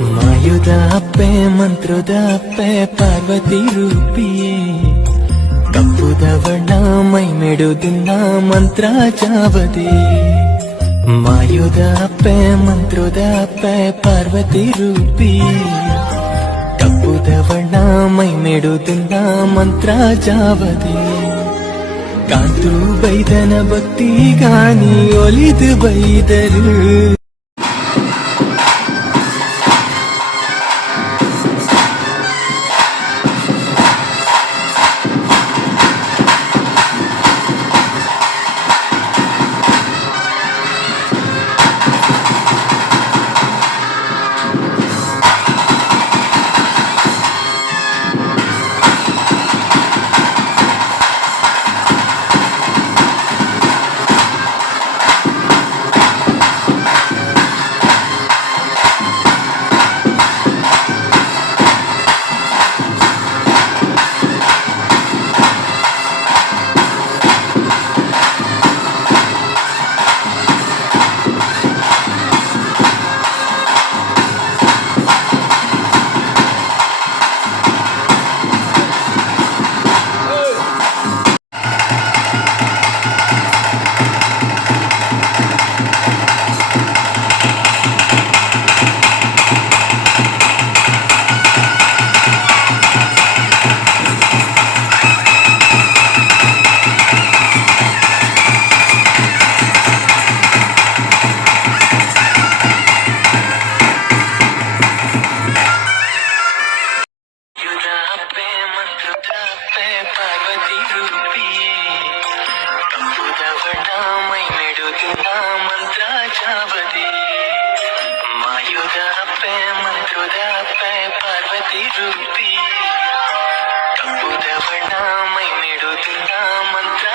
ಮಾಯುದ ಅಪ್ಪೆ ಮಂತ್ರದ ಅಪ್ಪೆ ಪಾರ್ವತಿ ರೂಪಿಯೇ ಕಪ್ಪುದ ಬಣ್ಣ ಮೈ ಮೆಡುದಿನ ಮಂತ್ರ ಜಾವದೆ ಮಾಯುದ ಅಪ್ಪೆ ಮಂತ್ರದ ಅಪ್ಪೆ ಪಾರ್ವತಿ ರೂಪಿಯೇ ಕಪ್ಪುದ ಬಣ್ಣ ಮೈ ಮೆಡುದಿನ ಮಂತ್ರ ಜಾವದೆ ಕಾಂತು ಬೈದನ ಭಕ್ತಿ ಗಾನಿ ಒಲಿದು ಬೈದರು ಪಾರ್ವತಿ ರೂಪಿಯೇ ಕಪ್ಪುದ ಬಣ್ಣ ಮೈ ಮೆಡುದಿನ ಮಂತ್ರ ಜಾವದೆ ಮಾಯುದ ಅಪ್ಪೆ ಮಂತ್ರದ ಅಪ್ಪೆ ಪಾರ್ವತಿ ರೂಪಿಯೇ ಕಪ್ಪುದ ಬಣ್ಣ ಮೈ ಮೆಡುದಿನ ಮಂತ್ರ